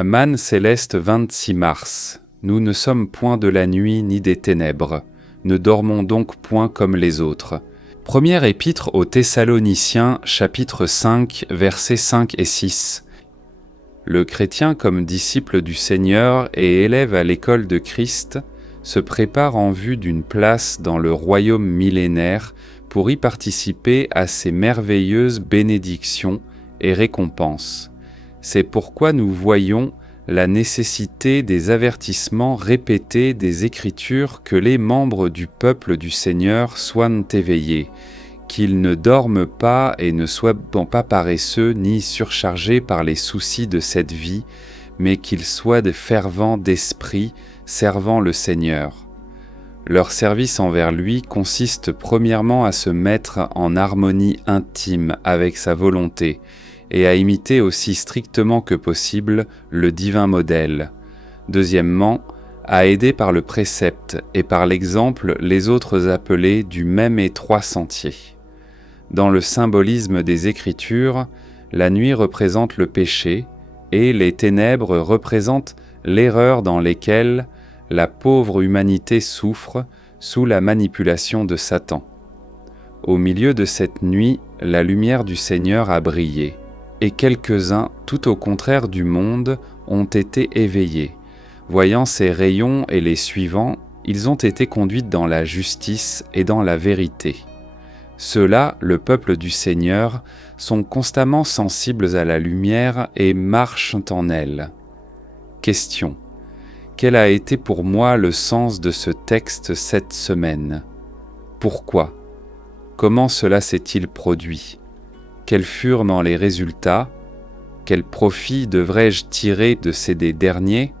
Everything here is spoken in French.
Manne céleste 26 mars. Nous ne sommes point de la nuit ni des ténèbres. Ne dormons donc point comme les autres. Première épître aux Thessaloniciens, chapitre 5, versets 5 et 6. Le chrétien, comme disciple du Seigneur et élève à l'école de Christ, se prépare en vue d'une place dans le royaume millénaire pour y participer à ses merveilleuses bénédictions et récompenses. C'est pourquoi nous voyons la nécessité des avertissements répétés des Écritures que les membres du peuple du Seigneur soient éveillés, qu'ils ne dorment pas et ne soient pas paresseux ni surchargés par les soucis de cette vie, mais qu'ils soient des fervents d'esprit, servant le Seigneur. Leur service envers lui consiste premièrement à se mettre en harmonie intime avec sa volonté, et à imiter aussi strictement que possible le divin modèle. Deuxièmement, à aider par le précepte et par l'exemple les autres appelés du même étroit sentier. Dans le symbolisme des Écritures, la nuit représente le péché et les ténèbres représentent l'erreur dans lesquelles la pauvre humanité souffre sous la manipulation de Satan. Au milieu de cette nuit, la lumière du Seigneur a brillé. Et quelques-uns, tout au contraire du monde, ont été éveillés. Voyant ces rayons et les suivants, ils ont été conduits dans la justice et dans la vérité. Ceux-là, le peuple du Seigneur, sont constamment sensibles à la lumière et marchent en elle. Question. Quel a été pour moi le sens de ce texte cette semaine? Pourquoi? Comment cela s'est-il produit? Quels furent les résultats? Quel profit devrais-je tirer de ces derniers?